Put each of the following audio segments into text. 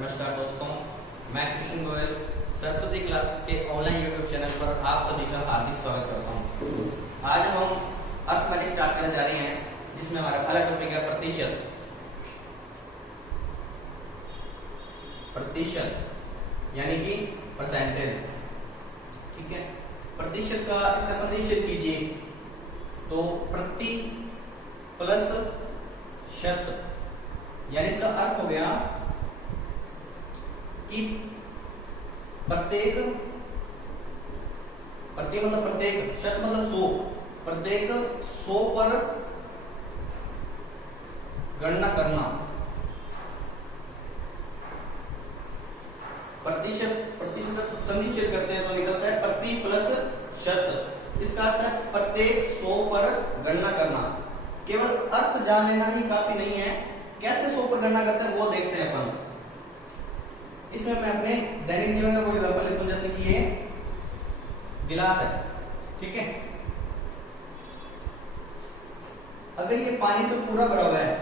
नमस्कार दोस्तों, मैं कृष्ण गोयल सरस्वती क्लासेस के ऑनलाइन यूट्यूब चैनल पर आप सभी का हार्दिक स्वागत करता हूं। आज हम अर्थमेटिक स्टार्ट करने जा रहे हैं, जिसमें हमारा पहला टॉपिक है प्रतिशत। प्रतिशत यानी कि परसेंटेज। ठीक है, प्रतिशत का इसका संधिक्षेप कीजिए तो प्रति प्लस शत, यानी इसका अर्थ हो गया कि प्रत्येक, प्रति मतलब प्रत्येक, शत मतलब 100, प्रत्येक 100 पर गणना करना। प्रतिशत संधिक्षेप करते हैं तो निकलता है प्रति प्लस शत। इसका अर्थ है प्रत्येक 100 पर गणना करना। केवल अर्थ जान लेना ही काफी नहीं है, कैसे 100 पर गणना करते हैं वो देखते हैं अपन। इसमें मैं अपने दैनिक जीवन का कोई एग्जांपल लेता हूं, जैसे कि ये गिलास है। ठीक है, अगर ये पानी से पूरा भरा हुआ है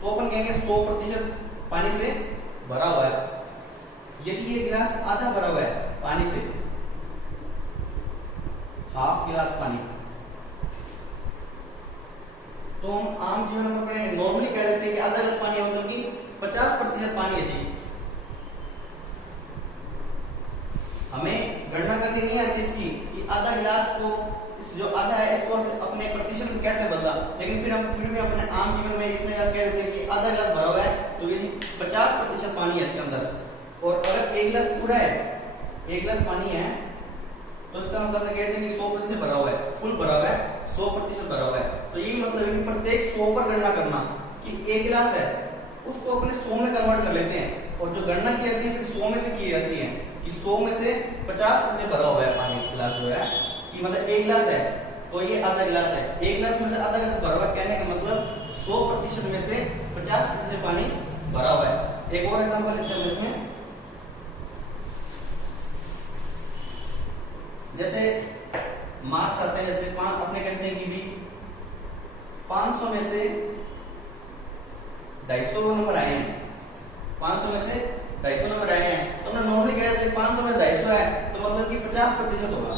तो अपन कहेंगे 100% पानी से भरा हुआ है। यदि ये गिलास आधा भरा हुआ है पानी से, हाफ गिलास पानी, तो हम आम जीवन में अपने नॉर्मली कह देते हैं कि आधा गिलास पानी है, मतलब कि 50% पानी है जी। हमें गणना करनी नहीं आती इसकी कि आधा गिलास को, जो आधा है इसको अपने प्रतिशत में कैसे बदला, लेकिन फिर भी अपने आम जीवन में इतना याद कह देते हैं कि आधा गिलास भरा हुआ है तो ये 50% पानी है इसके अंदर। और अगर एक गिलास पूरा है, एक गिलास पानी है, तो इसका मतलब कहते हैं कि 100% भरा हुआ है, फुल भरा हुआ है, 100% भरा हुआ है। तो यही मतलब है कि प्रत्येक 100 पर गणना करना कि एक गिलास है उसको अपने 100 में कन्वर्ट कर लेते हैं, और जो गणना की जाती है फिर 100 में से की जाती है कि 100 में से 50% भरा हुआ है पानी गिलास जो है, कि मतलब एक गिलास है तो ये आधा गिलास है, एक गिलास में से आधा गिलास भरा हुआ है, कहने का मतलब 100% में से 50% पानी भरा हुआ है। एक और एग्जांपल लेते हैं इसमें, जैसे मार्क्स आते हैं, जैसे अपने कहते हैं कि भी 500 में से 250 नंबर आए हैं, 500 में से 250 नंबर आए हैं, तो हमने नॉर्मली कह रहे 500 में 250 है तो मतलब कि 50% होगा।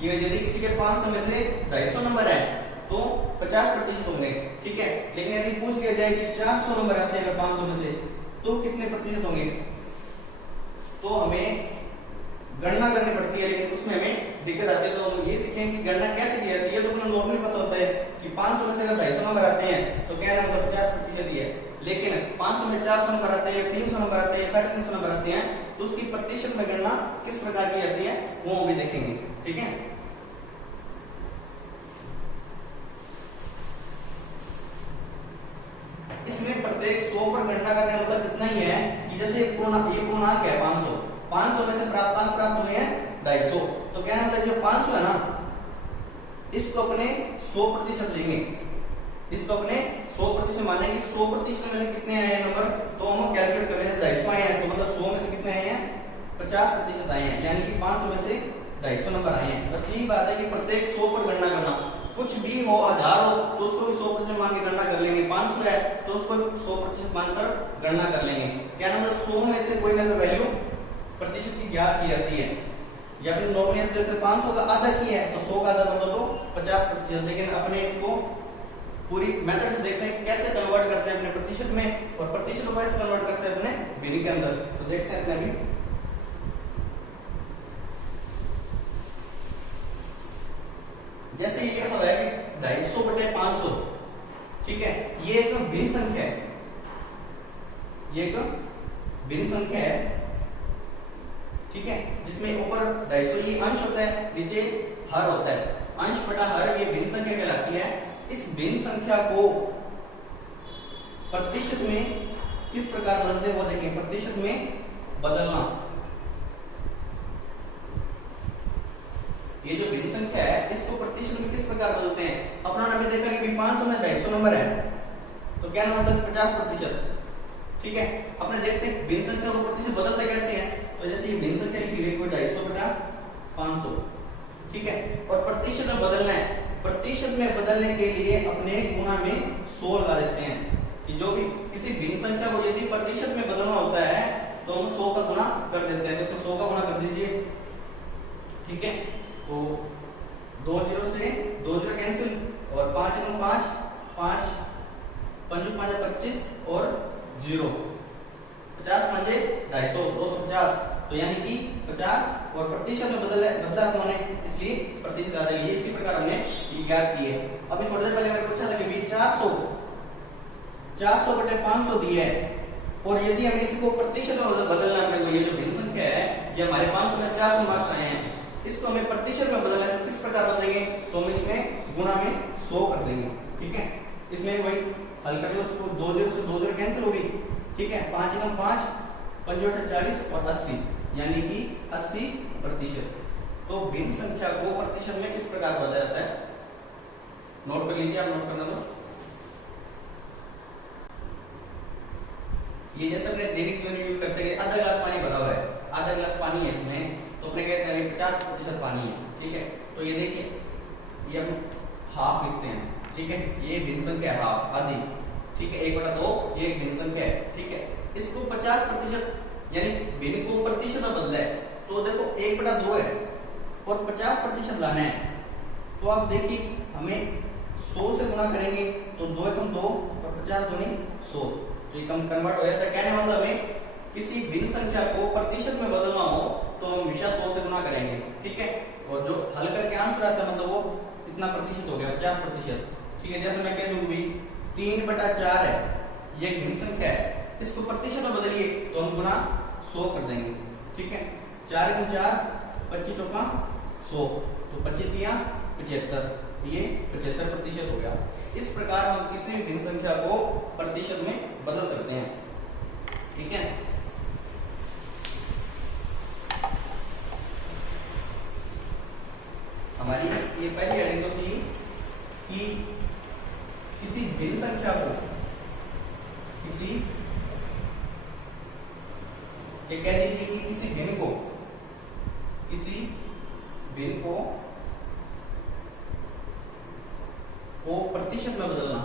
कि यदि किसी के 500 में से 250 नंबर है तो 50% होंगे। ठीक है, लेकिन यदि पूछ लिया जाए कि 400 नंबर आते हैं अगर 500 में से, तो कितने प्रतिशत होंगे, तो हमें गणना करनी पड़ती है, लेकिन उसमें हमें दिक्कत आती है। तो हम ये सीखेंगे कि गणना कैसे की जाती है। तो अपना नॉर्मली पता होता है कि 500 में से अगर 250 नंबर आते हैं तो कहना मतलब 50% ही है, लेकिन 500 में 400 नंबर आते हैं, 300 नंबर आते हैं, 350 नंबर आते हैं, तो उसकी प्रतिशत में गणना किस प्रकार की जाती है वो भी देखेंगे। ठीक है, इसमें प्रत्येक 100 पर गणना करने का मतलब इतना ही है कि जैसे ये पूर्णांक है 500 में से प्राप्तांक प्राप्त हुए हैं 250, तो क्या मतलब जो 500 है ना, इसको अपने 100% लेंगे, इसको अपने 100% मानेंगे। 100% में से कितने आए हैं नंबर, तो हम कैलकुलेट कर रहे हैं 250 आए हैं, तो मतलब 100 में से कितने आए हैं, 50% आए हैं, यानी कि 500 में से 250 नंबर आए हैं। बस यही बात है कि प्रत्येक 100 पर गणना करना, कुछ भी हो, 1000 हो तो उसको भी 100% मान के गणना कर लेंगे, 500 है तो उसको 100% मानकर गणना कर लेंगे। क्या मतलब 100 में से कोई ना कोई वैल्यू प्रतिशत की ज्ञात की जाती है, या फिर नॉर्मली जैसे 500 का आधा की है तो 100 का आधा कर दो तो 50%। लेकिन अपने इसको पूरी मेथड से देखते हैं कैसे कन्वर्ट करते हैं अपने प्रतिशत में, और प्रतिशत को कैसे कन्वर्ट करते हैं अपने बिनी के अंदर, तो देखते हैं अपने अभी। जैसे ये तो है कि 250 बटे 500, ठीक है, ये एक भिन्न संख्या है, ये एक भिन्न संख्या है। ठीक है, जिसमें ऊपर 250 ये अंश होता है, नीचे हर होता है, अंश बटा हर ये भिन्न संख्या कहलाती है। इस भिन्न संख्या को प्रतिशत में किस प्रकार बदलते हैं वो देखें। प्रतिशत में बदलना, ये जो भिन्न संख्या है इसको प्रतिशत में किस प्रकार बदलते हैं। अपना अभी देखा कि 500 में 250 नंबर है तो क्या मतलब 50%। ठीक है, अपने देखते हैं भिन्न संख्या को प्रतिशत बदलते कैसे हैं। तो जैसे ये भिन्न संख्या लिखी हुई 250 बटा 500, ठीक है, और प्रतिशत में बदलना है प्रतिशत में बदलने के लिए अपने गुणा में 100 लगा देते हैं कि जो भी किसी भिन्न संख्या को यदि प्रतिशत में बदलना होता है तो हम 100 का गुणा कर देते हैं। तो इसमें 100 का गुणा कर दीजिए, ठीक है। तो 2 जीरो से 2 जीरो कैंसिल और 5 गुना 5 5 5 5 25 और 0 50 5 250 250। तो यानी कि 50 और प्रतिशत में बदला उन्होंने, इसलिए प्रतिशत आ जाएगी। इसी प्रकार हमने याद किए। अभी थोड़ी देर पहले मैंने पूछा था कि 400 बटे 500 दिया है और यदि हमें इसको प्रतिशत में बदलना है, ये जो भिन्न संख्या है ये हमारे 500 में 400 मार्क्स आए हैं, इसको हमें प्रतिशत में बदलना है तो किस प्रकार बदलेंगे? तो हम इसमें गुणा में 100 कर देंगे, ठीक है। इसमें वही हल कर लो, इसको 2 जीरो से 2 जीरो कैंसिल हो गई, ठीक है। 5 एकम 5 5 40 और 80 यानी कि 80%। तो भिन्न संख्या को प्रतिशत में इस प्रकार बदला जाता है। नोट कर लीजिए, आप नोट करना दो। ये जैसे अपने दैनिक जीवन में यूज करते हैं, आधा गिलास पानी भरा हुआ है, आधा गिलास पानी है इसमें, तो अपने कहते हैं 50% पानी है, ठीक है। तो ये देखिए, ये हम हाफ लिखते हैं, ठीक है। ये भिन्न संख्या है हाफ, आधी, ठीक है। 1/2 ये एक भिन्न संख्या है, ठीक है। इसको 50% यानी भिन्न को प्रतिशत में बदला है, तो देखो 1/2 है और 50% लाना है। तो आप देखिए हमें 100 से गुणा करेंगे तो 2 एकम 2 और 50 दूनी 100, तो ये कम कन्वर्ट हो जाता है। कहने मतलब हमें किसी भिन्न संख्या को प्रतिशत में बदलना हो तो हम हमेशा 100 से गुणा करेंगे, ठीक है। और जो हल करके आंसर आता है मतलब वो इतना प्रतिशत हो गया, 50%, ठीक है। जैसे मैं कह दूं भी 3/4 है, ये एक भिन्न संख्या है, इसको प्रतिशत में बदलिए तो हम गुणा 100 कर देंगे, ठीक है। 4 एकम 4 25 चौका 100, तो 25 तिया 75, ये 75% हो गया। इस प्रकार हम किसी भी भिन्न संख्या को प्रतिशत में बदल सकते हैं, ठीक है। हमारी ये पहली हेडिंग तो थी कि किसी भिन्न संख्या को ये कह दीजिए कि किसी भिन्न को प्रतिशत में बदलना,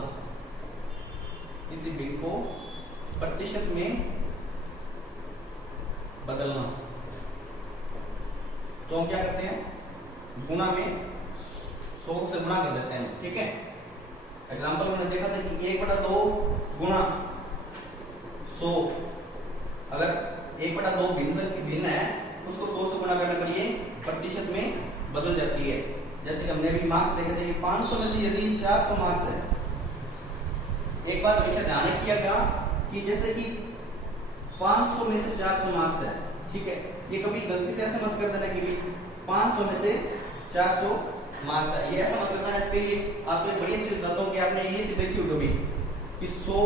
किसी भिन्न को प्रतिशत में बदलना, तो हम क्या करते हैं? गुणा में 100 से गुणा कर देते हैं, ठीक है। एग्जाम्पल मैंने देखा था कि 1/2 गुणा 100, अगर 1/2 भिन्न है उसको 100 से गुणा करने पर ये प्रतिशत में बदल जाती है। जैसे हमने अभी मार्क्स देखे थे कि 500 में से यदि 400 मार्क्स है, एक बात हमेशा ध्यान रखिएगा कि जैसे कि 500 में से 400 मार्क्स है, ठीक है। ये कभी गलती से ऐसा मत कर देना कि 500 में से 400 मार्क्स है, ये ऐसा मत करना है। इसके लिए आपको एक बढ़िया चीज बताता हूँ कि आपने ये चीज देखी होगी कि 100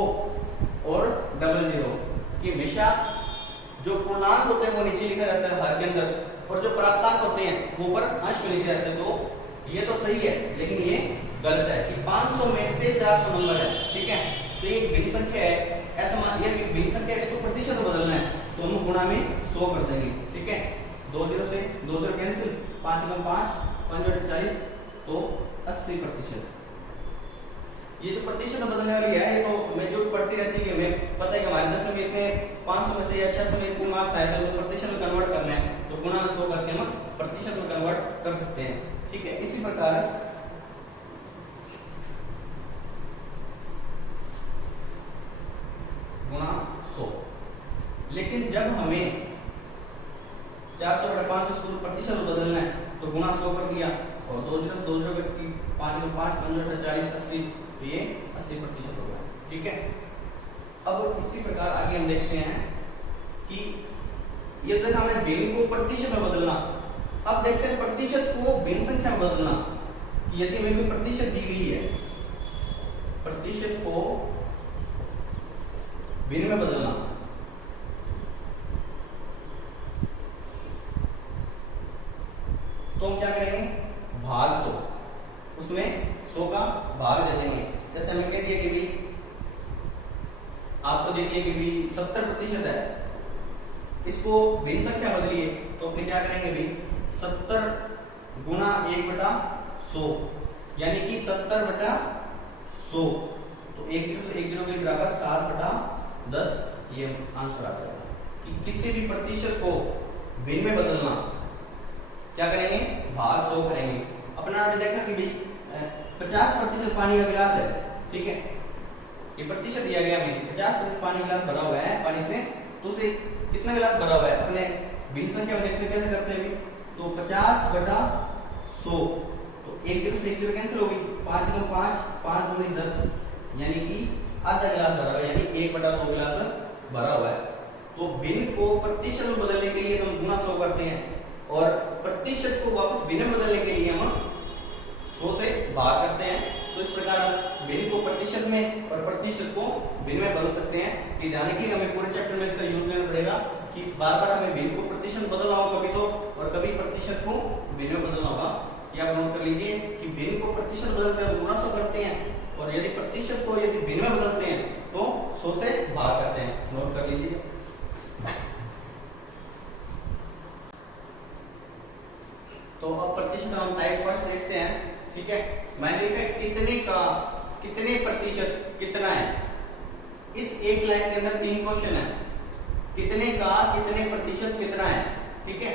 और 00 कि हमेशा जो पूर्णांक होते हैं वो नीचे लिखा जाता है हर के अंदर, और जो प्राप्तांक होते हैं वो ऊपर अंश में लिखे जाते हैं। तो ये तो सही है, लेकिन ये गलत है कि 500 में से 400 नंबर है, ठीक है। तो ये एक भिन्न संख्या है, ऐसा मान लिया कि भिन्न संख्या इसको प्रतिशत में बदलना है तो हम गुणा में 100 कर देंगे, ठीक है। 2 जीरो से 2 जीरो कैंसिल, 5 एकम 5 5 40, तो 80%। ये जो प्रतिशत में बदलने वाली है ये तो हमें जो पढ़ती रहती है, हमें पता है कि हमारे 10 में इतने 500 में से या 600 में इतने मार्क्स आए तो प्रतिशत में कन्वर्ट करना है, तो गुणा में 100 करके हम प्रतिशत में कन्वर्ट कर सकते हैं, ठीक है। इसी प्रकार गुणा 100, लेकिन जब हमें 400/500 को प्रतिशत में बदलना है तो गुणा 100 कर दिया और 2 जीरो 2 जीरो 5 5 5 40 80, तो ये 80% हो गया, ठीक है। अब इसी प्रकार आगे हम देखते हैं कि ये देखा हमने भिन्न को प्रतिशत में बदलना। अब देखते हैं प्रतिशत को भिन्न संख्या में बदलना। यदि हमें कोई प्रतिशत दी गई है, प्रतिशत को भिन्न में बदलना, तो हम क्या करेंगे? भाग 100, उसमें 100 का भाग दे देंगे। जैसे हमें कह दिया कि भी आपको दे दिया कि भी 70% है, इसको भिन्न संख्या बदलिए, तो अपने क्या करेंगे भी 70 गुणा 1/100, यानी कि 70/100। तो 1 0 से 1 0 के बराबर 7/10 ये आंसर आ जाएगा। कि किसी भी प्रतिशत को भिन्न में बदलना क्या करेंगे, भाग 100 करेंगे। अपना आपने देखा कि भाई 50% पानी का गिलास है, ठीक है, ये प्रतिशत दिया गया हमें 50% पानी गिलास भरा हुआ है पानी से, तो उसे कितना गिलास भरा हुआ है अपने भिन्न संख्या में देखते कैसे करते हैं। तो 50/100, तो 1 0 से 1 0 कैंसिल होगी, 5 × 5 5 × 10, यानी कि आधा गिलास भरा हुआ है, यानी 1/2 गिलास भरा हुआ है। तो भिन्न को प्रतिशत में बदलने के लिए हम गुना 100 करते हैं, और प्रतिशत को वापस भिन्न में बदलने के लिए हम 100 से भाग करते हैं। तो इस प्रकार भिन्न को प्रतिशत में और प्रतिशत को भिन्न में बदल सकते हैं। ये ध्यान रखिए, हमें पूरे चैप्टर में इसका यूज लेना पड़ेगा कि बार बार हमें भिन्न को प्रतिशत बदलना होगा कभी तो, और कभी प्रतिशत को भिन्न में बदलना होगा। ये आप नोट कर लीजिए कि भिन्न को प्रतिशत बदलते हैं गुना 100 करते हैं, और यदि प्रतिशत को यदि भिन्न में बदलते हैं तो 100 से भाग करते हैं। नोट कर लीजिए। तो अब प्रतिशत हम टाइप फर्स्ट देखते हैं, ठीक है। मैंने लिखा कितने का कितने प्रतिशत कितना है। इस एक लाइन के अंदर 3 क्वेश्चन है, कितने का कितने प्रतिशत कितना है, ठीक है।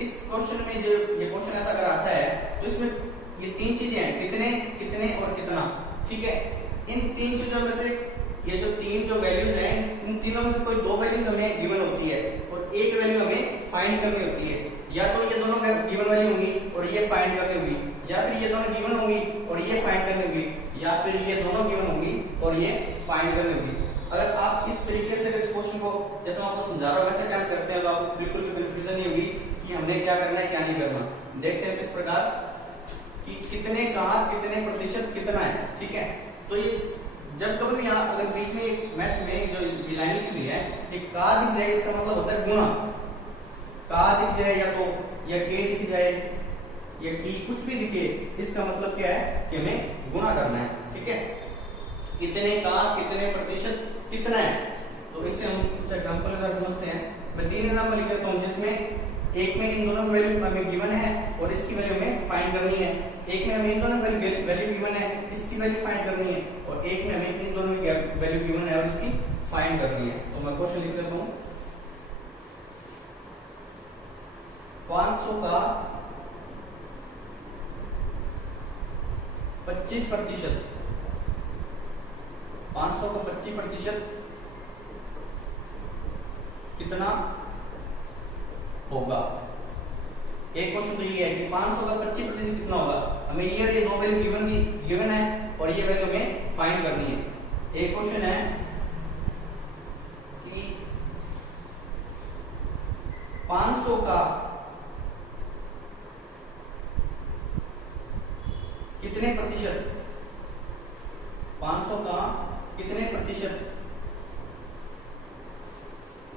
इस क्वेश्चन में जो ये क्वेश्चन ऐसा अगर आता है तो इसमें ये 3 चीजें हैं, कितने कितने और कितना, ठीक है। इन 3 चीजों में से ये जो 3 जो वैल्यूज हैं, इन तीनों में से कोई 2 वैल्यूज हमें गिवन होती है और एक वैल्यू हमें फाइंड करनी होती है। या तो ये दोनों गिवन वैल्यू होंगी और ये फाइंड करनी होगी, या फिर ये दोनों गिवन होंगी और ये फाइंड करनी होगी, या फिर ये दोनों गिवन होंगी और ये फाइंड करनी होगी। अगर आप इस तरीके से इस क्वेश्चन को जैसे मैं आपको समझा रहा हूं वैसे अटेम्प्ट करते हैं तो आपको बिल्कुल भी कंफ्यूजन नहीं होगी कि हमने क्या करना है क्या नहीं करना। देखते हैं किस प्रकार कि कितने का कितने प्रतिशत कितना है, ठीक है। तो ये जब कभी भी यहाँ अगर बीच में मैथ में जो लाइन लिखी हुई है ये का दिख जाए, इसका मतलब होता है गुणा। का दिख जाए या तो या के दिख जाए या की कुछ भी दिखे, इसका मतलब क्या है कि हमें गुणा करना है, ठीक है। कितने का कितने प्रतिशत कितना है, तो इससे हम कुछ एग्जांपल का समझते हैं। मैं 3 एग्जांपल लिख देता हूं, जिसमें एक में इन दोनों वैल्यू हमें गिवन है और इसकी वैल्यू हमें फाइंड करनी है। एक में हमें इन दोनों वैल्यू गिवन है, इसकी वैल्यू फाइंड करनी है, और एक में हमें इन दोनों की वैल्यू गिवन है और इसकी फाइंड करनी है। तो मैं क्वेश्चन लिख देता हूं, 500 का 25%, 500 का 25% कितना होगा। एक क्वेश्चन तो ये है कि 500 का 25% कितना होगा। हमें ये और ये 2 वैल्यू गिवन है और ये वैल्यू हमें फाइंड करनी है। एक क्वेश्चन है कि 500 का कितने प्रतिशत, 500 का कितने प्रतिशत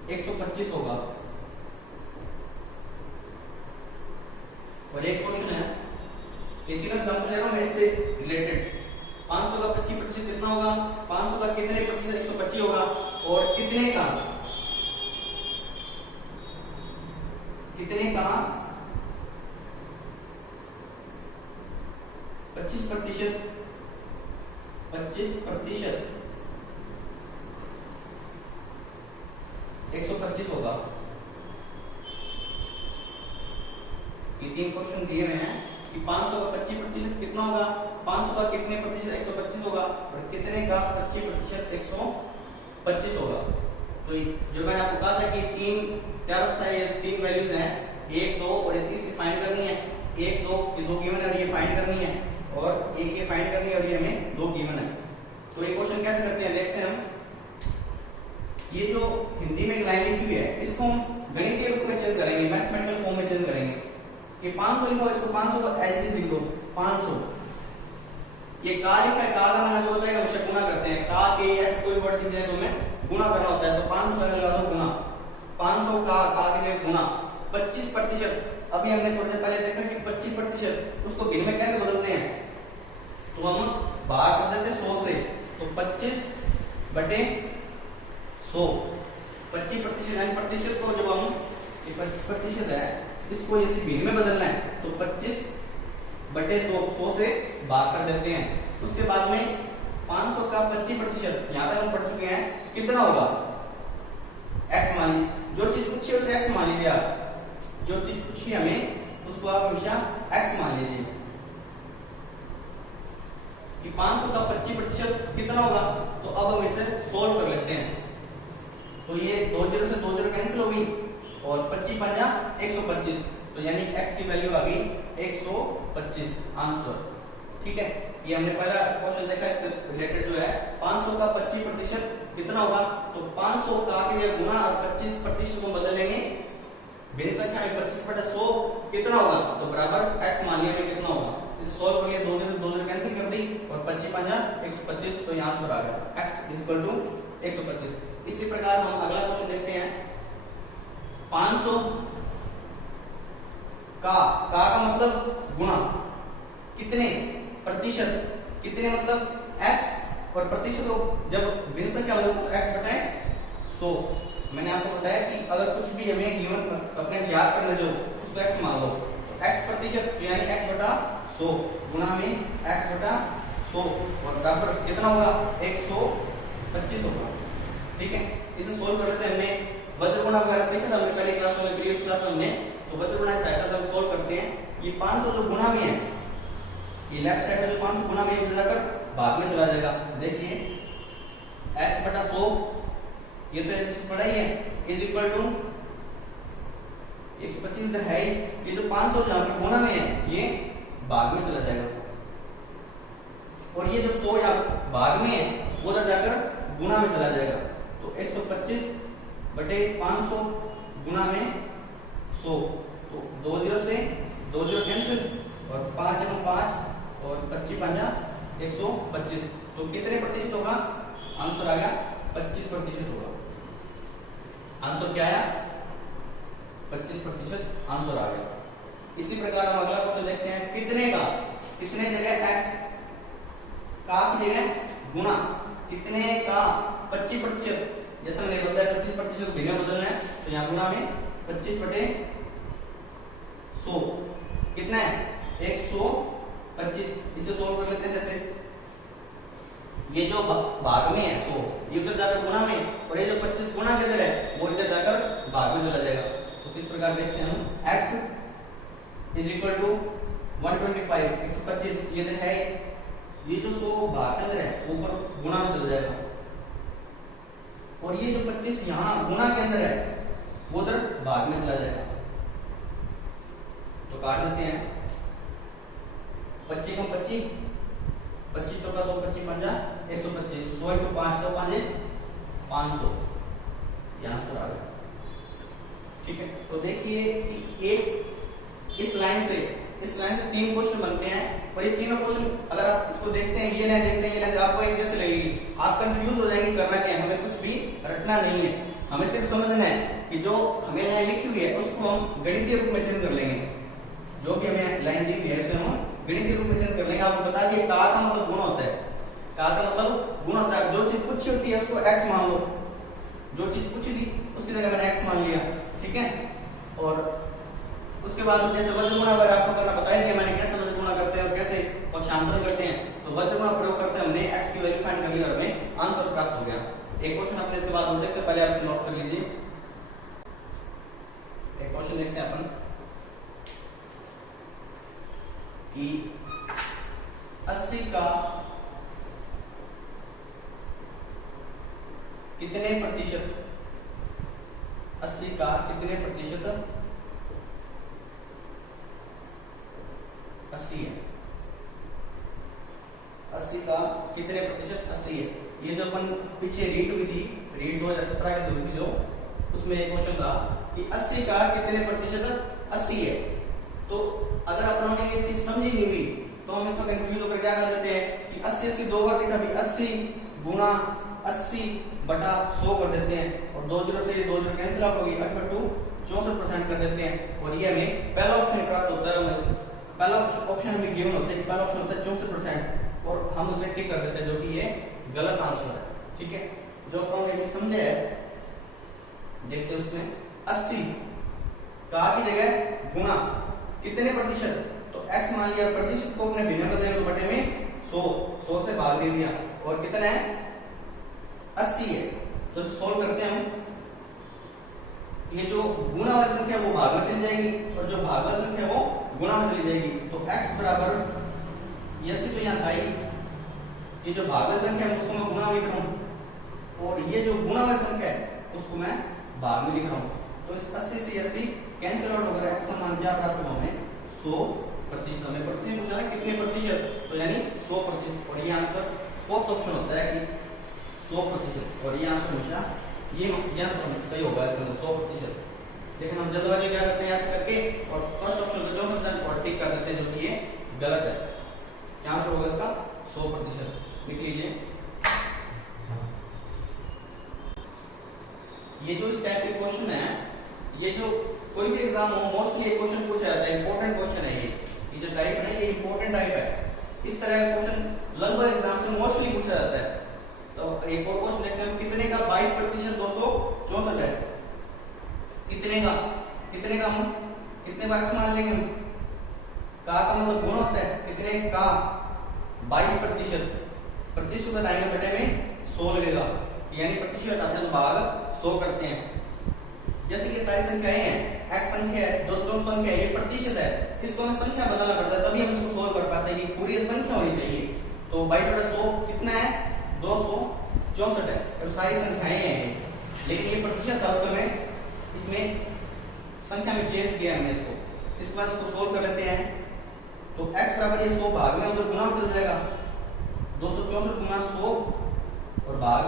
125 होगा। और एक क्वेश्चन है, ये तीनों एग्जांपल ले रहा हूं मैं इससे रिलेटेड। 500 का 25% कितना होगा, 500 का कितने प्रतिशत 125 होगा, और कितने का 25% 125 होगा। ये 3 क्वेश्चन दिए हुए हैं कि 500 का 25% कितना होगा, 500 का कितने प्रतिशत 125 होगा, और कितने का 25% 125 होगा। तो जो मैंने आपको कहा था कि 3 वैल्यूज हैं, 1 2 और ये तीसरी फाइंड करनी है। 1 2 ये 2 गिवन है और ये फाइंड करनी है, और एक ये फाइंड करनी है और ये हमें 2 गिवन है। तो ये क्वेश्चन कैसे करते हैं देखते हैं हम। ये जो हिंदी में एक लाइन लिखी हुई है इसको हम गणितीय रूप में चेंज करेंगे, मैथमेटिकल फॉर्म में चेंज करेंगे। ये 500 लिखो, इसको 500 को एज इट इज लिख दो 500। ये का लिखा है, का मैंने जो बताया उसे गुणा करते हैं। का के ऐसे कोई वर्ड दिख जाए तो हमें गुणा करना होता है। तो 500 का लगा दो गुणा, 500 का के लिए गुणा 25%। अभी हमने थोड़ी देर पहले देखा कि 25% उसको भिन्न में कैसे बदलते हैं, तो हम भाग कर देते 100 से। तो 25/100, 25% प्रतिशत को जब हम 25% है इसको यदि भिन्न में बदलना है तो 25 बटे 100 से भाग कर देते हैं। उसके बाद में 500 का 25%, यहाँ तक हम पढ़ चुके हैं, कितना होगा x मान लीजिए। जो चीज पूछी है उसे x मान लीजिए आप, जो चीज पूछी हमें उसको आप हमेशा x मान लीजिए कि 500 का 25% कितना होगा। तो अब हम इसे सोल्व कर लेते हैं। तो ये 2 0 से 2 0 कैंसिल होगी और 25 5 125, तो यानी x की वैल्यू आ गई 125 आंसर। ठीक है, ये हमने पहला क्वेश्चन देखा, इससे रिलेटेड जो है 500 का 25% कितना होगा। तो 500 का आगे गुना और 25% को बदल लेंगे, भिन्न संख्या में 25/100 कितना होगा, तो बराबर x मान लिया में कितना होगा। इसे सॉल्व कर लिया, 2 0 से 2 0 कैंसिल कर दी और 25 5 125, तो यहाँ आंसर आ गया x = 125। इसी प्रकार हम अगला क्वेश्चन देखते हैं। 500 का मतलब गुणा कितने प्रतिशत, कितने मतलब x, और प्रतिशत को जब भिन्न संख्या हो तो x बटाएं 100। मैंने आपको बताया कि अगर कुछ भी हमें गिवन अपने याद करना जो उसको x मान लो, तो x प्रतिशत यानी x बटा 100 गुणा में x बटा 100 और बराबर कितना होगा 125 होगा। ठीक है, इसे सोल्व कर लेते हैं। हमने वज्र गुणा वगैरह सीखा था हमने पहले क्लास में, प्रीवियस क्लास में हमने, तो वज्र गुणा की सहायता से हम सोल्व करते हैं। ये 500 जो गुणा में है, ये लेफ्ट साइड में जो 500 गुणा में उधर जाकर भाग में चला जाएगा। देखिए x बटा 100, ये तो ऐसी चीज पढ़ा ही है, इज इक्वल टू 125 इधर है, ये जो 500 जहां पर गुणा में है ये भाग में चला जाएगा, और ये जो 100 यहाँ भाग में है वो उधर जाकर गुणा में चला जाएगा। तो 125 बटे 500 गुणा में 100, तो 2 0 से 2 0 कैंसिल और 5 1 5 और 25 5 125, तो कितने प्रतिशत होगा, आंसर आ गया 25% होगा। आंसर क्या आया 25% आंसर आ गया। इसी प्रकार हम अगला क्वेश्चन देखते हैं। कितने का, कितने जगह x का की जगह गुणा, कितने का 25%, जैसा मैंने बताया 25% भिन्न बदलना है, तो यहाँ गुणा में 25 बटे 100 कितना है 125। इसे सोल्व कर लेते हैं। जैसे ये जो भाग में है 100, ये उधर जाकर गुणा में, और ये जो 25 गुणा के अंदर है वो इधर जाकर भाग में चला जाएगा। तो किस प्रकार देखते हैं हम, x = 125 125, ये इधर है, ये जो 100 भाग के अंदर है ऊपर गुणा में चला जाएगा, और ये जो 25 यहाँ गुणा के अंदर है वो उधर भाग में चला जाएगा। तो काट देते हैं, 25 को 25, 25 चौका 100, 25 पंजा 125, 100 × 5 100 5 500, यहाँ से आ गया। ठीक है, तो देखिए कि एक इस लाइन से 3 क्वेश्चन बनते हैं, और ये तीनों क्वेश्चन अगर आप इसको देखते हैं, ये लाइन देखते हैं, ये लाइन आपको एक जैसे लगेगी, आप कंफ्यूज हो जाएंगे करना क्या है। हमें कुछ भी रटना नहीं है, हमें सिर्फ समझना है कि जो हमें लाइन लिखी हुई है उसको हम गणितीय रूप में चेंज कर लेंगे। जो भी हमें लाइन दी हुई है उसे हम गणितीय रूप में चेंज कर लेंगे। आपको बता दिए का मतलब गुण होता है, का मतलब गुण होता है। जो चीज पूछी होती है उसको x मान लो, जो चीज पूछी थी उसकी जगह मैंने x मान लिया। ठीक है, और उसके बाद जैसे वज्र गुणा वगैरह आपको करना बताया दिया मैंने, कैसे वज्र गुणा करते हैं और कैसे पक्षांतरण करते हैं। तो वज्र गुणा प्रयोग करते हैं हमने, x की वैल्यू फाइंड कर ली और हमें आंसर प्राप्त हो गया। एक क्वेश्चन अपने इसके बाद देखते हैं, पहले आप इसे नोट कर लीजिए। एक क्वेश्चन देखते हैं अपन कि 80 का कितने प्रतिशत, 80 का कितने प्रतिशत 80 है, 80 का कितने प्रतिशत 80 है। ये जो अपन पीछे रीड हुई थी, रीड 2017 के हुई थी जो, उसमें एक क्वेश्चन था कि 80 का कितने प्रतिशत 80 है। तो अगर अपन ने ये चीज समझी नहीं हुई तो हम इसमें कंफ्यूज होकर क्या कर देते हैं कि 80 80 दो बार लिखा भी, 80 गुणा 80 बटा 100 कर देते हैं, और 2 0 से ये 2 0 कैंसिल आउट होगी, 64% कर देते हैं, और ये हमें पहला ऑप्शन प्राप्त होता है। पहला ऑप्शन हमें गिवन होता है, पहला ऑप्शन होता है 64%, और हम उसे टिक कर देते हैं जो कि ये गलत आंसर है। ठीक है, जो हमने भी समझा है देखते हैं उसमें 80 का की जगह गुणा कितने प्रतिशत, तो x मान लिया, प्रतिशत को अपने भिन्न बदले तो बटे में 100 से भाग दे दिया, और कितना है 80 है। तो इसे सोल्व करते हैं हम। ये जो गुणा वाली संख्या वो भाग में चली जाएगी और जो भाग वाली संख्या वो गुणा में चली जाएगी। तो x बराबर 80 तो यहाँ था ही, ये जो भाग वाली संख्या है उसको मैं गुणा में लिख रहा हूँ और ये जो गुणा वाली संख्या है उसको मैं भाग में लिख रहा हूँ। तो इस 80 से 80 कैंसिल आउट होगा, x का मान क्या प्राप्त होगा हमें 100%। हमें प्रतिशत पूछा है कितने प्रतिशत, तो यानी 100%। और ये आंसर फोर्थ ऑप्शन होता है कि 100%, और ये आंसर हमेशा ये आंसर सही होगा इसके अंदर 100%। लेकिन हम जल्दबाजी क्या करते हैं ऐसे करके और फर्स्ट ऑप्शन को जो होता है और टिक कर देते हैं जो कि ये गलत है। क्या आंसर होगा इसका 100%। लिख लीजिए। ये जो इस टाइप के क्वेश्चन है, ये जो कोई भी एग्जाम हो मोस्टली ये क्वेश्चन पूछा जाता है, इंपॉर्टेंट क्वेश्चन है ये जो टाइप है ये इंपॉर्टेंट टाइप है। इस तरह का क्वेश्चन लगभग एग्जाम से मोस्टली पूछा जाता है। तो एक और क्वेश्चन देखते हैं, कितने का 22% 264 है, कितने का हम कितने बार मान लेंगे हम, का मतलब गुण होता है, कितने का 22%, प्रतिशत हटाएंगे बेटे में 100 लगेगा, यानी प्रतिशत हटाते हैं तो भाग 100 करते हैं। जैसे कि सारी संख्याएं हैं, x संख्या है, 200 संख्या है, ये प्रतिशत है, इसको हमें संख्या बदलना पड़ता है तभी हम इसको सोल्व कर पाते हैं कि पूरी संख्या होनी चाहिए। तो 22/100 कितना है 264 है। तो सारी संख्याएं हैं, लेकिन ये प्रतिशत था उसको मैं इसमें संख्या में चेंज किया हमने इसको। इसके बाद इसको सोल्व कर लेते हैं। तो x बराबर ये 100 भाग में उधर गुणा में चल जाएगा, 264 गुना 100 और भाग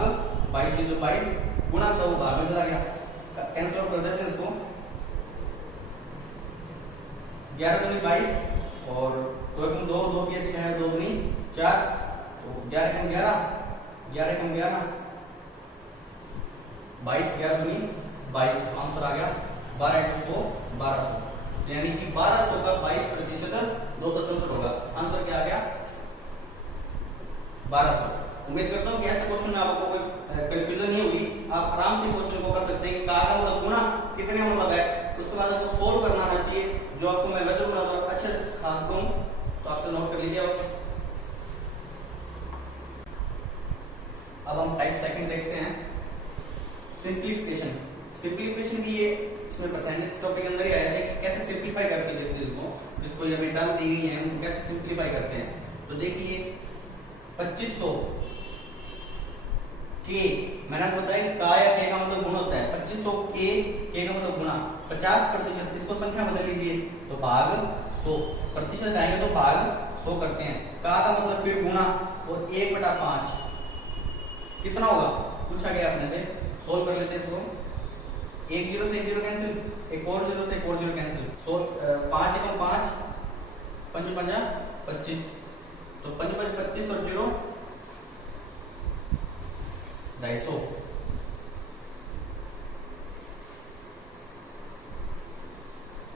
22, ये जो 22 गुणा था वो भाग में चला गया, कैंसिल आउट कर देते हैं इसको। 11 दूनी 22 और 2 एकम 2, 2 की 6 है, 2 दूनी 4, तो 11 एकम 11, 11 एकम 11, 22, 11 दूनी 22, आंसर आ गया 12 × 100 1200, यानी कि 1200 का 22% 264 होगा। आंसर क्या आ गया 1200। उम्मीद करता हूँ कि ऐसे क्वेश्चन में आपको कोई कंफ्यूजन नहीं होगी, आप आराम से क्वेश्चन को कर सकते हैं। का मतलब गुणा, कितने मतलब x, उसके बाद आपको सोल्व करना आना चाहिए, जो आपको मैं बता दूं अच्छे से खास कहूं तो आपसे नोट कर लीजिए। अब हम टाइप सेकंड देखते हैं, सिंप्लीफिकेशन। सिंप्लीफिकेशन भी ये इसमें परसेंटेज टॉपिक अंदर ही आया है कि कैसे सिंप्लीफाई करते हैं जिसको ये हमें टर्म दी गई है, हम कैसे सिंप्लीफाई करते हैं। तो देखिए 2500 के, मैंने आपको बताया का या के का मतलब गुण होता है, 2500 के का मतलब गुणा, 50%, इसको संख्या बदल लीजिए तो भाग 100, प्रतिशत आएंगे तो भाग 100 करते हैं। का मतलब फिर गुणा और 1/5 कितना होगा पूछा गया अपने से, सोल्व कर लेते हैं इसको। 1 0 से 1 0 कैंसिल, एक और 0 से एक और 0 कैंसिल, 5 एकम 5, 5 5 25, तो 5 5 25 और 0 250,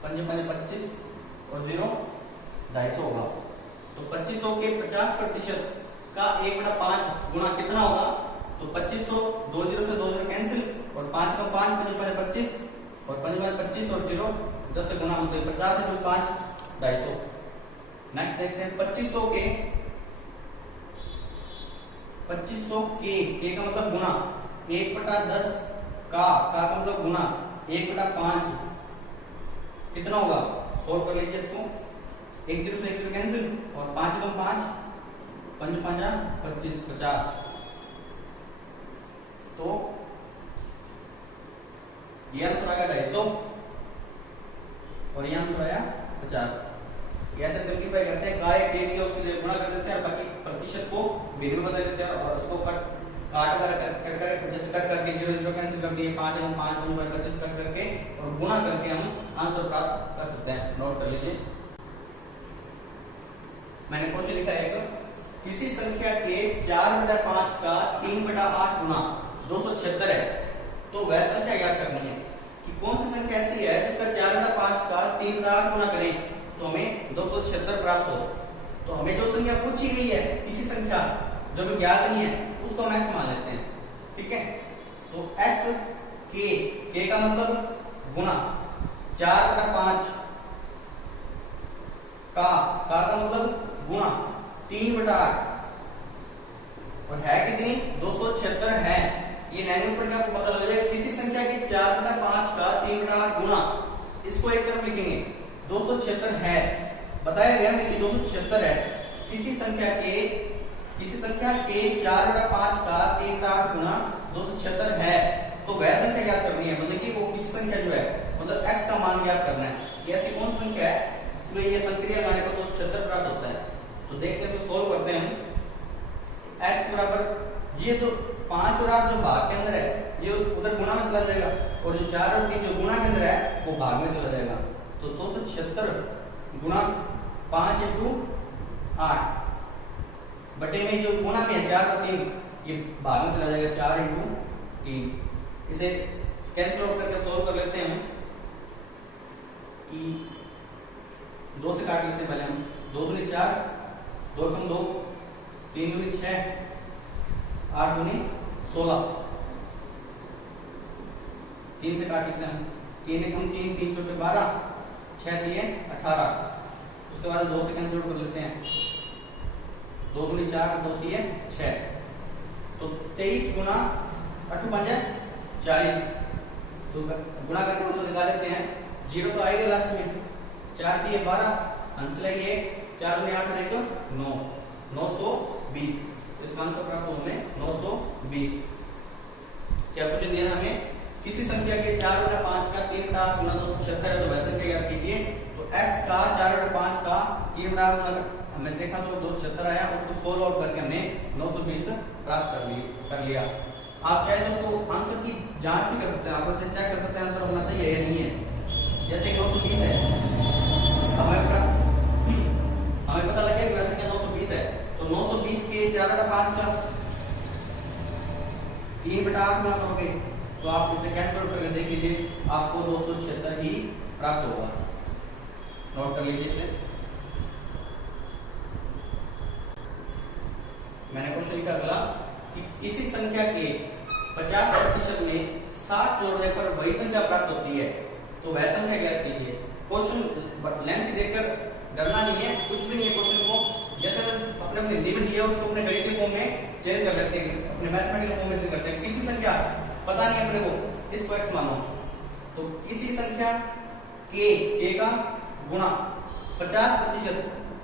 5 5 25 और 0 250 होगा। तो 2500 के 50% का 1/5 गुणा कितना होगा, तो 2500, 2 0 से 2 0 कैंसिल और 5 का 5, 5 5 25 और 5 5 25 और 0 10 से गुणा मतलब 50 है, 5 250। नेक्स्ट देखते हैं 2500 के का मतलब गुणा, 1/10 का मतलब गुणा 1/5 कितना होगा, सोल्व कर लीजिए इसको। 1 0 से 1 0 कैंसिल और 5 कम 5, 5 5 25 50, तो ये आंसर आएगा 250 और ये आंसर आया 50। ऐसे सिंप्लीफाई करते हैं, का के दिया उसके लिए गुणा कर देते हैं और बाकी प्रतिशत को भिन्न में बदल देते हैं और उसको कट कर जैसे कट करके 0 0 कैंसिल कर दिए, 5 5 5 25 कट करके और गुणा करके हम आंसर प्राप्त कर सकते हैं। नोट कर लीजिए, मैंने क्वेश्चन लिखा है किसी संख्या के 4/5 का 3/8 गुना 276 है, तो वह संख्या ज्ञात करनी है कि कौन सी संख्या ऐसी है जिसका 4/5 का 3/8 गुना करें तो हमें 276 प्राप्त हो। तो हमें जो संख्या पूछी गई है, किसी संख्या जो हमें ज्ञात नहीं है उसको हम x मान लेते हैं, ठीक है। तो x के का मतलब गुणा 4/5 का मतलब गुणा 3/8 और है कितनी 276 है। ये लैंग्वेज पढ़ के आपको पता लग जाएगा। किसी संख्या के 4/5 का 3/8 गुणा, इसको एक तरफ लिखेंगे 276 है, बताया गया कि 276 है। किसी संख्या के 4/5 का 3/8 गुणा 276 है, तो वह संख्या ज्ञात करनी है, मतलब कि वो किसी संख्या जो है मतलब x का मान ज्ञात करना है। ये ऐसी कौन सी संख्या है तो ये संक्रिया लगाने पर 276 प्राप्त होता है। तो देखते हैं इसको सोल्व करते हैं हम। x बराबर ये तो 5 और 8 जो भाग के अंदर है ये उधर गुणा में चला जाएगा, और जो 4 और 3 जो गुणा के अंदर है वो भाग में चला जाएगा। तो 276 गुणा 5 × 8 बटे में जो गुणा में है 4 और 3 ये भाग में चला जाएगा 4 × 3। इसे कैंसिल आउट करके सोल्व कर लेते हैं हम कि 2 से काट लेते हैं पहले हम। 2 दूनी 4, 2 कम 2, 3 दूनी 6, 8 दूनी 16, 3 से काट लेते हैं हम। 3 कम 3, 3 छोटे 12, 6 दिए 18। उसके बाद 2 से कैंसिल आउट कर लेते हैं। 2 दूनी 4, 2 दिए 6, तो 23 गुना 8 5 40, तो गुणा करके उसको निकाल लेते हैं। 0 तो आएगा लास्ट में, 4 दिए 12, अंश लगे 4 दूनी 8 और 1 9, 920। तो इसका आंसर प्राप्त हो हमें 920। क्या क्वेश्चन दिया हमें किसी संख्या के 4/5 का 3/8 गुना 276 है, तो वह संख्या ज्ञात कीजिए। तो x का 4/5 का 3/8 गुना हमने देखा तो 276 आया, उसको सोल्व आउट करके हमने 920 प्राप्त कर लिया। आप चाहे तो उसको आंसर की जांच भी कर सकते हैं, आप उसे चेक कर सकते हैं आंसर होना सही है या नहीं है। जैसे 920 है, हमें पता लग गया कि वैसे क्या 920 है, तो 920 के 4/5 का 3/8 गुना करोगे तो आप इसे कैंसिल करके देख लीजिए, आपको 276 ही प्राप्त होगा। नोट कर लीजिए इसे। मैंने क्वेश्चन लिखा अगला कि किसी संख्या के 50% में 60 जोड़ने पर वही संख्या प्राप्त होती है, तो वह संख्या ज्ञात कीजिए। क्वेश्चन लेंथ देखकर डरना नहीं है, कुछ भी नहीं है। क्वेश्चन को जैसे अपने हिंदी में दिया उसको अपने गणितीय फॉर्म में चेंज कर लेते हैं, अपने मैथमेटिकल फॉर्म में चेंज करते हैं। किसी संख्या पता नहीं अपने को, इसको x मानो, तो किसी संख्या k का गुणा 50%,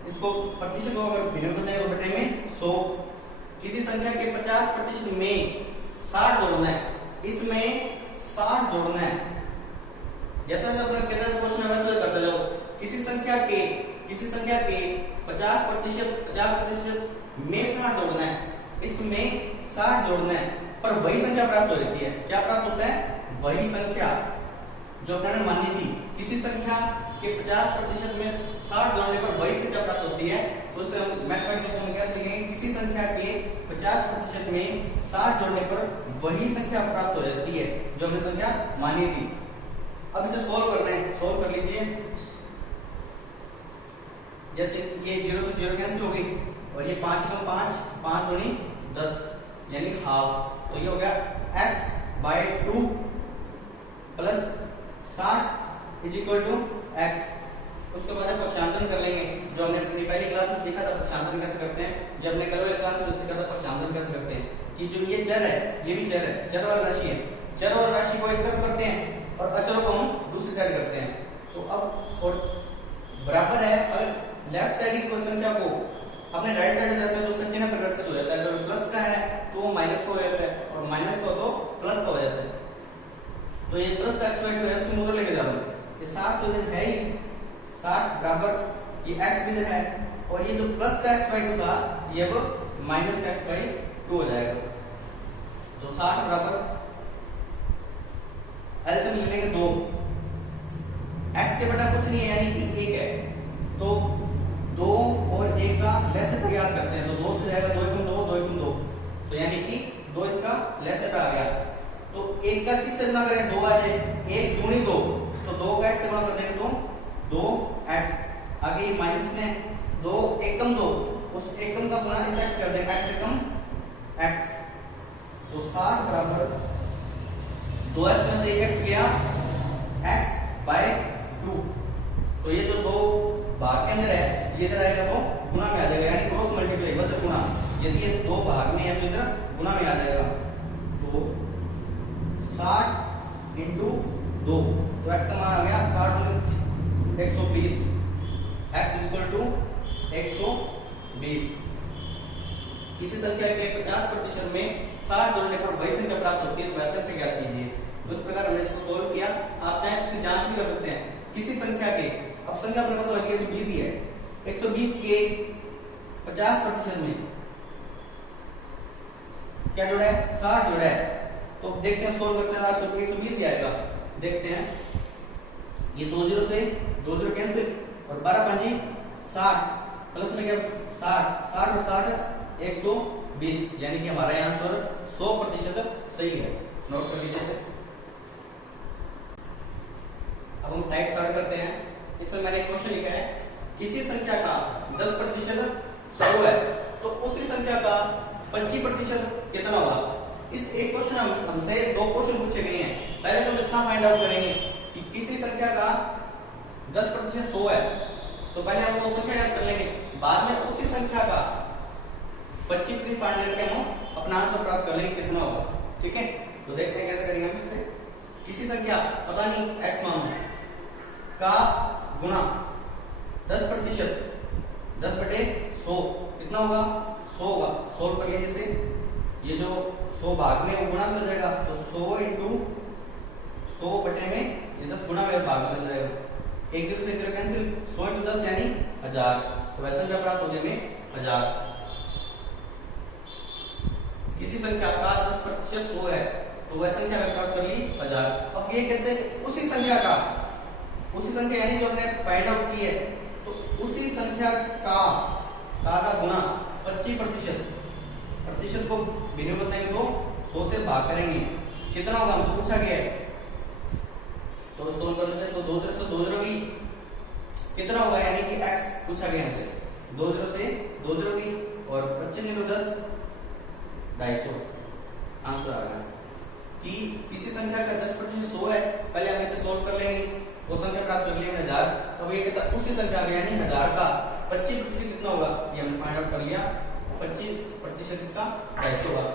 इसको प्रतिशत को अगर भिन्न करना है तो बटे में 100। किसी संख्या के 50% में 60 जोड़ना है, इसमें 60 जोड़ना है। जैसा अपने क्वेश्चन है वैसे करते जाओ। किसी संख्या के 50% में 60 जोड़ना है, इसमें 60 जोड़ना है, पर वही संख्या प्राप्त हो जाती है। क्या प्राप्त होता है? वही संख्या जो अपने मानी थी। किसी संख्या के 50% में 60 जोड़ने पर वही संख्या प्राप्त होती है, तो इसे हम मैथमेटिकल फॉर्म में कैसे लिखेंगे? किसी संख्या के 50% में 60 जोड़ने पर वही संख्या प्राप्त हो जाती है जो हमने संख्या मानी थी। अब इसे सोल्व करते हैं, सोल्व कर लीजिए। जैसे ये 0 से 0 कैंसिल हो गई, और ये 5 कम 5, 5 दूनी 10 यानी हाफ, तो ये हो गया x/2 plus 60 is equal to x। उसके बाद पक्षांतरण कर लेंगे, जो हमने अपनी पहली क्लास में सीखा था पक्षांतरण कैसे करते हैं। जब हमने कल वाली क्लास में सीखा था पक्षांतरण कैसे करते हैं कि जो ये चर है ये भी चर है, चर वाला राशि है, चर वाला राशि को एक तरफ करते हैं और अचरों को हम दूसरी साइड करते हैं। तो अब और बराबर है, अगर लेफ्ट साइड की संख्या को अपने राइट साइड में जाते हैं तो उसका चिन्ह परिवर्तित हो जाता है। अगर प्लस का है तो वो माइनस का हो जाता है, और माइनस का तो प्लस का हो जाता है। तो ये प्लस का x/2 है, उसको उधर लेके जा रहा हूं। ये 60 तो इधर है ही, 60 बराबर ये x भी इधर है, और ये जो प्लस का x/2 था ये अब माइनस का x/2 हो जाएगा। तो 60 बराबर एलसीएम ले लेंगे 2, x के बटा कुछ नहीं है यानी कि 1 है, तो 2 और 1 का लेसेट याद करते हैं। तो 2 से जाएगा 2 × 2, 2 × 2, तो यानी कि 2 इसका लेसेट आ गया। तो 1 का किससे गुणा करें? 2 आ जाए, 1 दूनी 2, तो 2 का x से गुणा कर देंगे तो 2x। आगे माइनस में 2 एकम 2, उस एकम का गुणा इस x कर देंगे, x एकम x। तो 60 बराबर 2x में से 1x गया, x/2। तो ये जो 2 भाग के अंदर है ये इधर आएगा तो गुना में आ जाएगा, यानी क्रॉस मल्टीप्लाई मतलब गुना। यदि ये दो भाग में है तो इधर गुना में आ जाएगा। तो 60 इंटू 2, तो x का मान आ गया 60 120, x इक्वल टू 120। किसी संख्या के 50% में 60 जोड़ने पर वही संख्या प्राप्त होती है, तो वैसे संख्या ज्ञात कीजिए। तो इस प्रकार हमने इसको सोल्व किया। आप चाहे इसकी जांच भी कर सकते हैं। किसी संख्या के, अब संख्या अपने पता लगी 120 ही है, 120 के 50% में क्या जोड़ा है, 60 जोड़ा है। तो देखते हैं, सोल्व करते हैं, 120 ही आएगा। देखते हैं, ये 2 0 से 2 0 कैंसिल, और 12 5 60, प्लस में क्या 60 और 60 120, यानी कि हमारा आंसर 100% सही है। नोट कर लीजिए। अब हम टाइप स्टार्ट करते हैं। इसमें मैंने एक क्वेश्चन लिखा है, किसी संख्या का 10% 100 है, तो उसी संख्या का 25% कितना होगा। इस एक क्वेश्चन हमसे 2 क्वेश्चन पूछे गए हैं। पहले तो हम इतना फाइंड आउट करेंगे कि किसी संख्या का 10% 100 है, तो पहले हम वो संख्या याद कर लेंगे, बाद में उसी संख्या का 25% फाइंड करके हम अपना आंसर प्राप्त कर लेंगे कितना होगा। ठीक है, तो देखते हैं कैसे करेंगे हम इसे। किसी संख्या पता नहीं x मान का गुना 10%, 10/100 कितना होगा, 100 होगा। सोल्व कर लीजिए इसे। ये जो 100 भाग में वो गुणा कर जाएगा, तो 100 इंटू 100 बटे में ये 10 गुणा में भाग में जाएगा। 1 0 से 0 कैंसिल, 100 इंटू 10 यानी 1000। तो वैसे क्या प्राप्त हो गया में 1000। किसी संख्या का 10% 100 है, तो वह संख्या में प्राप्त कर ली 1000। अब ये कहते हैं कि उसी संख्या का, उसी संख्या यानी जो हमने फाइंड आउट की है, तो उसी संख्या का गुना 25%, प्रतिशत को बिना बताएंगे तो 100 से भाग करेंगे, कितना होगा हमसे पूछा गया है। तो सोल्व कर लेते हैं। 2 0 से 2 0 की कितना होगा, यानी कि x पूछा गया हमसे। 2 0 से 2 0 की, और 25 इंटू 10 250 आंसर आ गया। कि किसी संख्या का 10% 100 है, पहले हम इसे सोल्व कर लेंगे, वो संख्या प्राप्त कर लेंगे 1000। अब ये कहता उसी संख्या में यानी 1000 का 25% कितना होगा, ये हमने फाइंड आउट कर लिया। 25% इसका 250 होगा।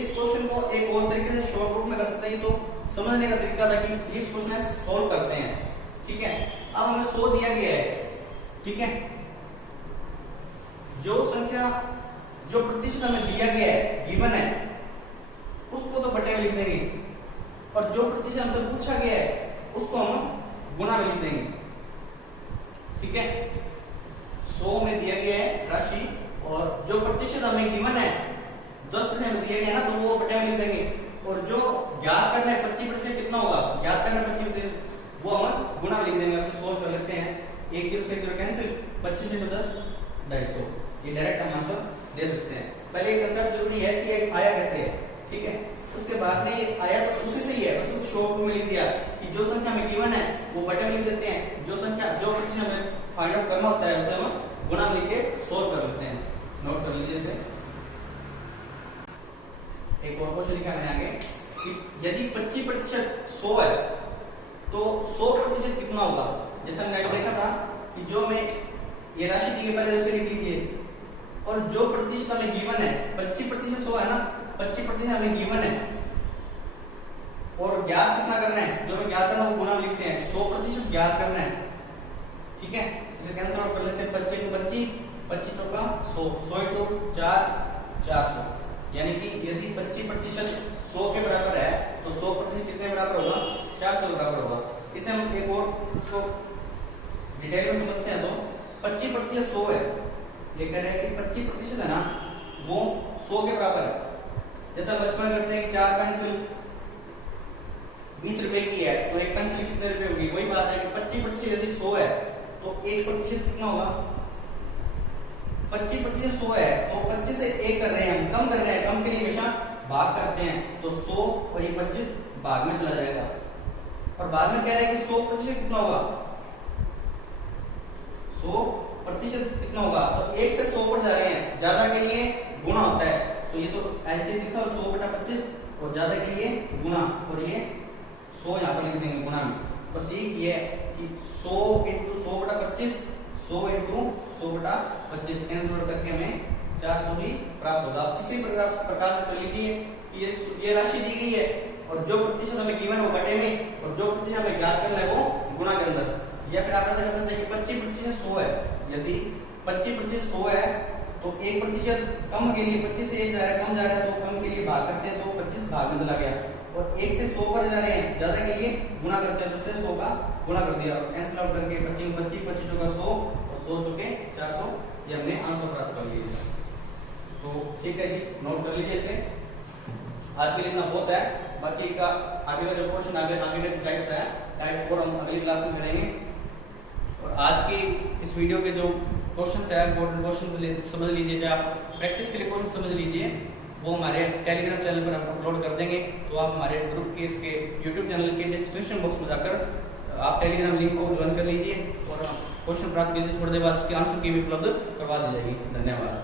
इस क्वेश्चन को एक और तरीके से शॉर्ट रूट में कर सकते हैं, तो समझने का तरीका था कि इस क्वेश्चन को सॉल्व करते हैं। ठीक है, अब हमें 100 दिया गया है। ठीक है, जो संख्या, जो प्रतिशत हमें दिया गया है, गिवन है, उसको तो बटे में लिख देंगे, और जो प्रतिशत हमसे पूछा गया है उसको हम गुणा में लिख देंगे। ठीक है, 100 में दिया गया है राशि, और जो प्रतिशत हमें गिवन है 10% में दिया गया ना, तो वो बटे में लिख देंगे। और जो ज्ञात करना है 25% कितना होगा, ज्ञात करना 25%, वो हम गुणा में लिख देंगे। अब सोल्व कर लेते हैं। 1 0 से 1 0 कैंसिल, 25 इंटू 10 250। ये डायरेक्ट हम आंसर दे सकते हैं। पहले एक कंसेप्ट जरूरी है कि एक आया कैसे है। ठीक है, उसके बाद में ये आया तो उसी से ही है, बस उसको शॉर्ट में लिख दिया कि जो संख्या में गिवन है वो बटे में लिख देते हैं, जो संख्या, जो प्रतिशत हमें फाइंड आउट करना होता है उसे हम गुणा में लिख के सोल्व कर लेते हैं। नोट कर लीजिए इसे। एक और क्वेश्चन लिखा मैंने आगे कि यदि 25% 100 है, तो 100% कितना होगा। जैसा हमने देखा था कि जो हमें ये राशि दी है, पहले उसे लिख लीजिए, और जो प्रतिशत हमें गिवन है 25% 100 है ना, 25% हमें गिवन है, और ज्ञात कितना करना है, जो हमें ज्ञात करना है वो गुणा में लिखते हैं। 100% ज्ञात करना है। ठीक है, इसे कैंसिल आउट कर लेते हैं। 25 इंटू 25, 25 चौका 100, 100 इंटू 4 400, यानी कि यदि 25% 100 के बराबर है, तो 100% कितने बराबर होगा, 400 के बराबर होगा। इसे हम एक और इसको डिटेल में समझते हैं। तो 25% 100 है, ये कह रहे हैं कि 25% है ना, वो 100 के बराबर है। जैसा बचपन में करते हैं कि 4 पेंसिल 20 रुपए की है, तो एक पेंसिल कितने रुपए होगी। वही बात है कि 25% यदि 100 है, तो 1% कितना होगा, 25% 100 है, तो 25 से 1 कर रहे हैं हम, कम कर रहे हैं, कम के लिए हमेशा भाग करते हैं, तो 100 और ये 25 भाग में चला जाएगा। और बाद में कह रहे हैं कि 100% कितना होगा, 100% कितना होगा, तो 1 से 100 पर जा रहे हैं, ज्यादा के लिए गुणा होता है, तो ये तो एज इट इज लिखा 100/25, और ज्यादा के लिए गुणा, और ये 100 यहाँ पर लिख देंगे गुणा में। बस ये कि 100 इंटू 100/25, 100 इंटू 100/25 कैंसिल करके हमें 400 ही प्राप्त होगा। आप किसी प्रकार से कर लीजिए कि ये राशि दी गई है और जो प्रतिशत हमें गिवन है वो घटे में और जो प्रतिशत हमें ज्ञात करना है वो गुणा के अंदर। या फिर आप ऐसा कर सकते हैं कि 25% 100 है, यदि 25% 100 है तो 1% कम के लिए 25 से 1 जा रहा है, कम जा रहा है तो कम के लिए भाग करते हैं तो 25 भाग में चला गया, और 1 से 100 पर जा रहे हैं ज्यादा के लिए गुणा करते हैं तो उससे 100 का गुणा कर दिया, कैंसिल आउट करके 25 25 चौका 100 और 100 चौके 400, ये हमने आंसर प्राप्त कर लिया। तो ठीक है जी, नोट कर लीजिए इसे। आज के लिए इतना बहुत है, बाकी का आगे का जो क्वेश्चन आगे का टाइप्स है टाइप 4 हम अगली क्लास में करेंगे। और आज की इस वीडियो के जो क्वेश्चंस है इंपॉर्टेंट क्वेश्चंस समझ लीजिए, चाहे आप प्रैक्टिस के लिए क्वेश्चन समझ लीजिए, वो हमारे टेलीग्राम चैनल पर हम अपलोड कर देंगे। तो आप हमारे ग्रुप के इसके यूट्यूब चैनल के डिस्क्रिप्शन बॉक्स में जाकर आप टेलीग्राम लिंक को ज्वाइन कर लीजिए और क्वेश्चन प्राप्त कीजिए। थोड़ी देर बाद उसके आंसर की भी उपलब्ध करवा दी जाएगी। धन्यवाद।